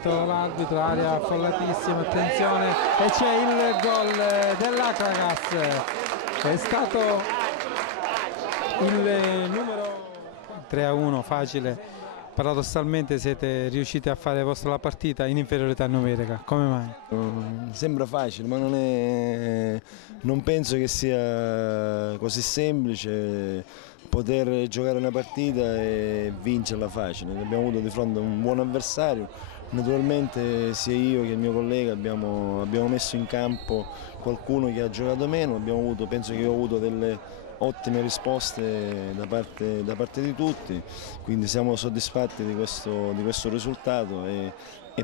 L'arbitro, area affollatissima, attenzione, e c'è il gol dell'Akragas, è stato il numero 3-1, facile. Paradossalmente siete riusciti a fare vostra la partita in inferiorità numerica, come mai? Sembra facile, ma non penso che sia così semplice poter giocare una partita e vincerla facile. Abbiamo avuto di fronte un buon avversario, naturalmente sia io che il mio collega abbiamo messo in campo qualcuno che ha giocato meno, penso che ho avuto delle ottime risposte da parte di tutti, quindi siamo soddisfatti di questo risultato e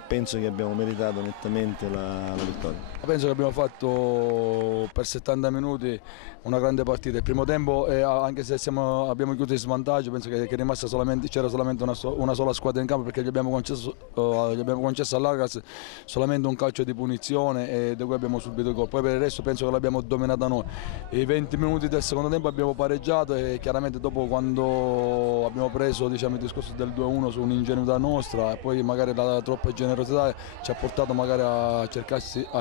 penso che abbiamo meritato nettamente la vittoria. Penso che abbiamo fatto per 70 minuti una grande partita. Il primo tempo, anche se abbiamo chiuso in svantaggio, penso che c'era solamente una sola squadra in campo, perché gli abbiamo concesso all'Akragas solamente un calcio di punizione e da cui abbiamo subito il gol. Poi per il resto penso che l'abbiamo dominata noi. I 20 minuti del secondo tempo abbiamo pareggiato e chiaramente dopo, quando abbiamo preso, diciamo, il discorso del 2-1 su un'ingenuità nostra e poi magari la troppa generosità ci ha portato magari a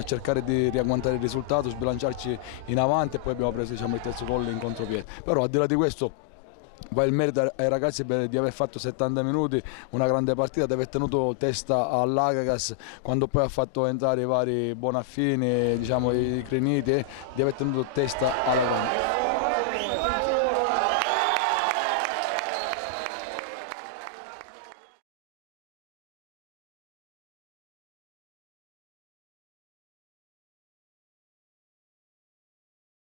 cercare di riagguantare il risultato, sbilanciarci in avanti, e poi abbiamo preso, diciamo, il terzo gol in contropiede. Però al di là di questo va il merito ai ragazzi di aver fatto 70 minuti, una grande partita, di aver tenuto testa all'Akragas quando poi ha fatto entrare i vari Bonaffini, diciamo, i Criniti, di aver tenuto testa alla grande.